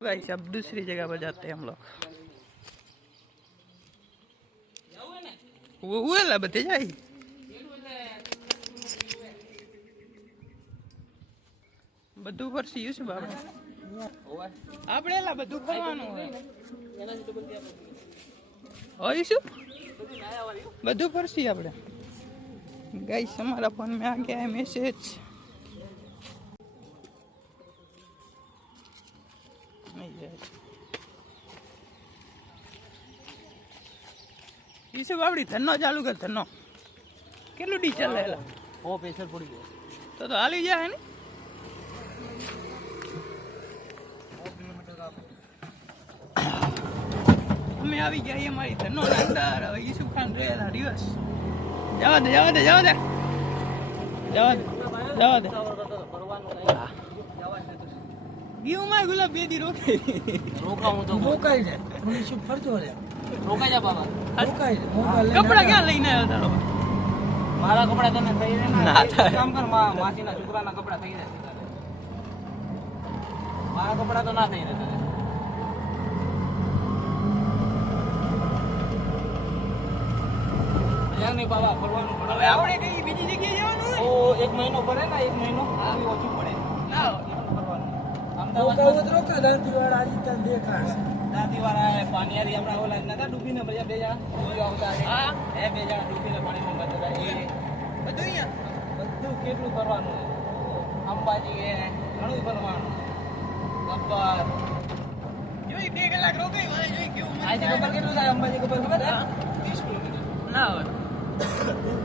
Guys अब दूसरी जगह पर जाते हैं हम लोग। वो ला बते जाई બધું ફરસી છે બાબા આપણે લા બધું ફરવાનું હોય શું બધું ફરસી આપણે गाइस हमारा फोन में आ गया है मैसेज इसे बावड़ी धन्नो चालू कर धन्नो કેટલું ડી ચાલેલા ઓ પ્રેશર પડી ગયો તો હાલી જાય ને અમે આવી ગયા અમારી ધન્નો અંદર ઈસુ ખાન રેલા દિવસ જવા દે જવા દે જવા દે જવા દે જવા દે ગયું માં ગુલાબ બેદી રોકાવું તો રોકાઈ જાય થોડી શું ફરજો રે રોકાઈ જા બાબા રોકાઈ જા કપડા ક્યાં લઈને આવ્યો તારો મારા કપડા તને થઈ રહે ના કામ કર માસીના છોકરાના કપડા થઈ રહે મારા કપડા તો ના થઈ રહે તને નહીં બાબા ફરવાનું પડે આપણે કઈ બીજી જગ્યાએ જવાનું ઓ એક મહિનો પડે ને એક મહિનો આવી ઓછું પડે ના ફરવાનું અમદાવાદ રોકા દાંતીવાડા આજે તને દેખાશ દાંતીવાડા પાણીયારી આપણા ઓલા નતા ડૂબીને બધા બે જણા આવતા હા એ બે જણા ડૂબીને પાણીમાં બધા એ બધું અહીંયા બધું કેટલું ફરવાનું અંબાજી એ ઘણું ફરવાનું ગબ્બર જોઈ 2 કલાક રોકાઈ વાળે જોઈ કેવું આજે ખબર કેટલું થાય અંબાજી ખબર 30 કિલોમીટર ના હોય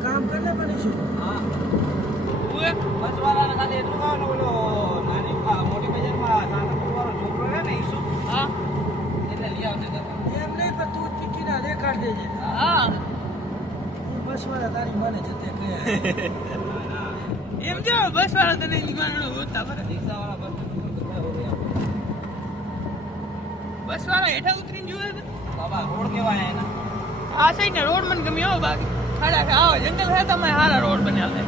काम करने पड़े छो हां ओए बस वाला ने खाली એટલું કાવ ને બોલો નાની મોટી બજાર માં નાનો વાળો છોકરો હે ને ઈસુ હા એટલે લઈ આવજે એમ નહીં પણ તું ટિકિટ આ દેખાડ દેજે હા બસ વાળા તારી મને જતે કહે એમ જો બસ વાળા તને લીવાનો હોતા પર રિક્ષા વાળા બસ વાળા હેઠા ઉતરીને જોવે બાબા રોડ કેવા એના આ સાઈડ ને રોડ મને ગમ્યો બાકી ખાડા આવો જંગલ છે તમે સારા રોડ બન્યા છે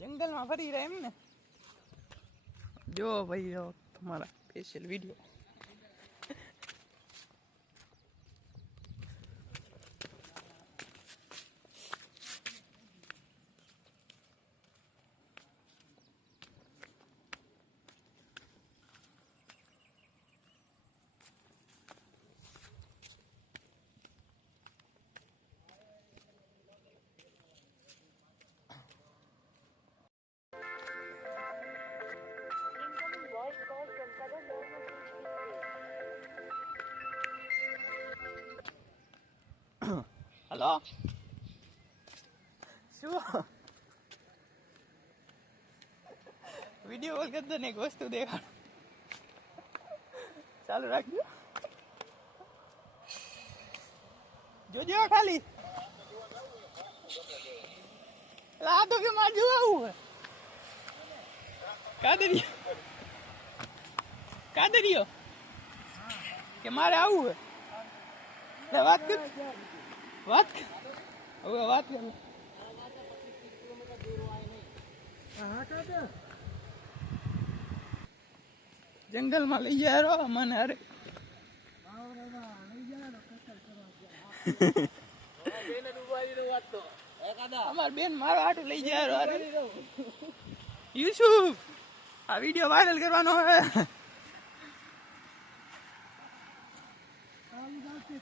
જંગલમાં ફરી રહ્યા એમ ને જો ભાઈ જો તમારા સ્પેશિયલ વિડીયો हेलो શું વિડિયો કોલ કરતો ને એક વસ્તુ દેખાડ ચાલુ રાખજો જોજો ખાલી લા તો કે માર જો આવું કાદરિયો કે મારે આવું હે વાત કર વાત હવે વાત કર જંગલમાં લઈ જાય મને અરે અમાર બેન મારો આટો લઈ જાય અરે યુસુફ આ વિડિયો વાયરલ કરવાનો હે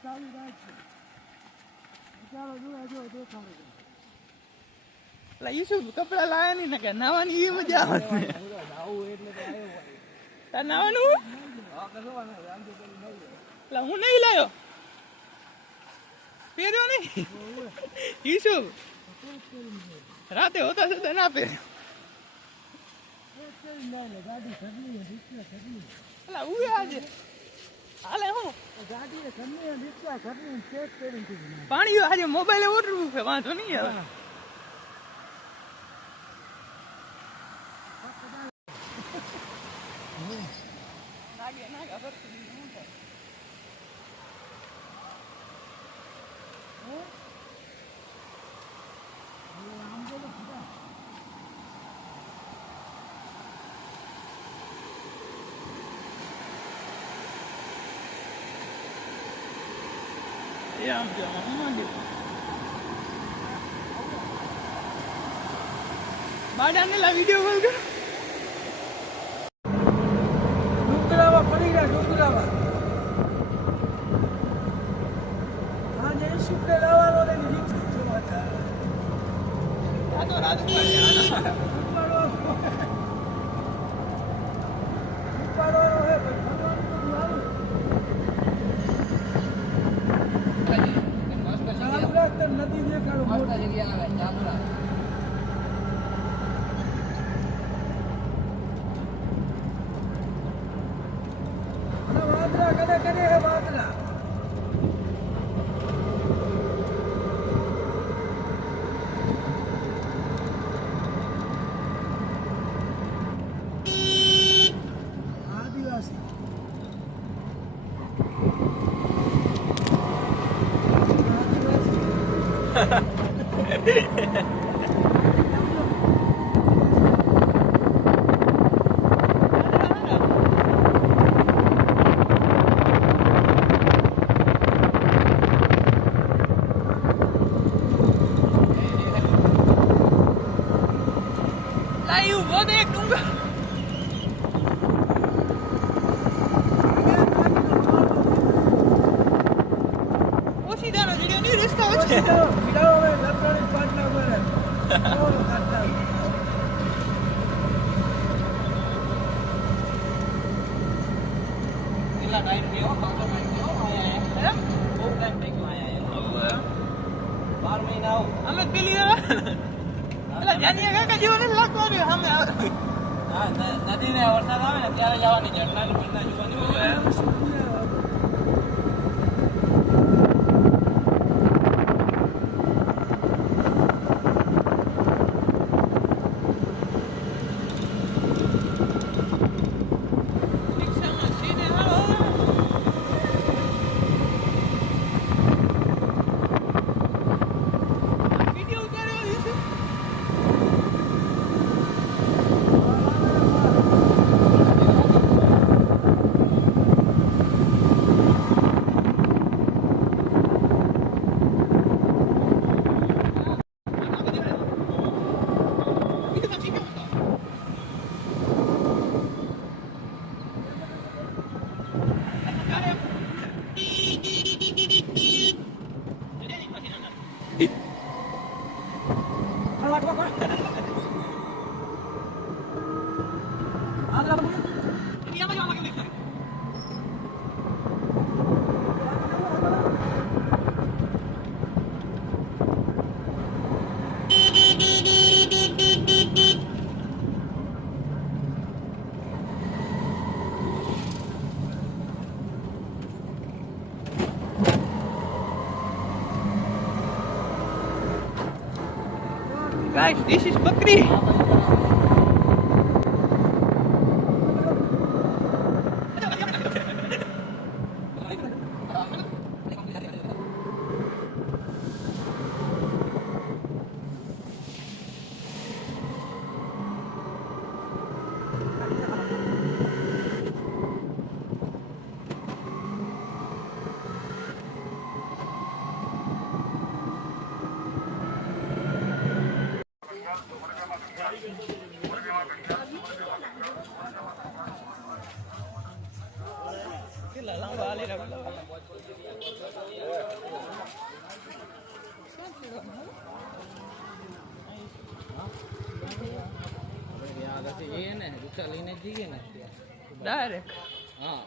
ચાલુ રાખજો ચાલો જો દેખાડો લા યુસુફ કપડા લાયા નહીં ને કે નાવાની એ મજા આવે નાવું એટલે તો આવ્યો તા નાવાનું હા કરવાનું આમ તો કરી નહીં લા હું નહીં લાયો પહેર્યો નહીં યુસુફ રાતે હોતા છે ના પહેર્યો ગાડી ખડલી રિક્ષા ખડલી લા ઉએ આજે હાલે હું ગાડી ખડલી રિક્ષા ખડલી ચેક કરીને પાણી આજે મોબાઈલે ઓટરું છે વાંધો નહીં આવે એ આમ જવાનું માંડ્યું બાડાને લા વિડિયો કોલ કર ડુંગરાવા પડી ગયા ડુંગરાવા હા જે શુક્ર લાવવાનો ને રીત જોવાતા આ તો રાત ઉપાડો હે નદી દેખાડો મોટા જગ્યા આવે ચાંદરા વાદરા કદે કદે હે વાદરા આદિવાસી નદી ને વરસાદ આવે ને ત્યારે જવાની ઝરણા જોવાની Guys, this is Bakri. Direct. हाँ.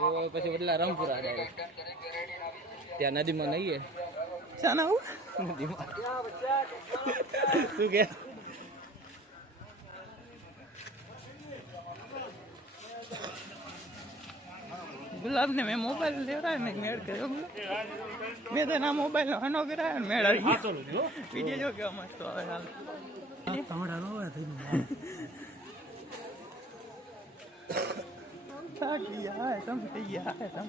वो પછી બદલા રામપુરા જાય. ત્યાં નદીમાં નહીએ. શાના હું? નદીમાં. શું કે? ગુલાબ ને મેં મોબાઈલ લેવડાય ને મેળ કર્યો મેં તેના મોબાઈલ નો હનો કરાયો ને મેળ આવી ગયો વિડીયો જો કેવો મસ્ત આવે હાલ તમારા નો આવે થઈ थक गया है तुम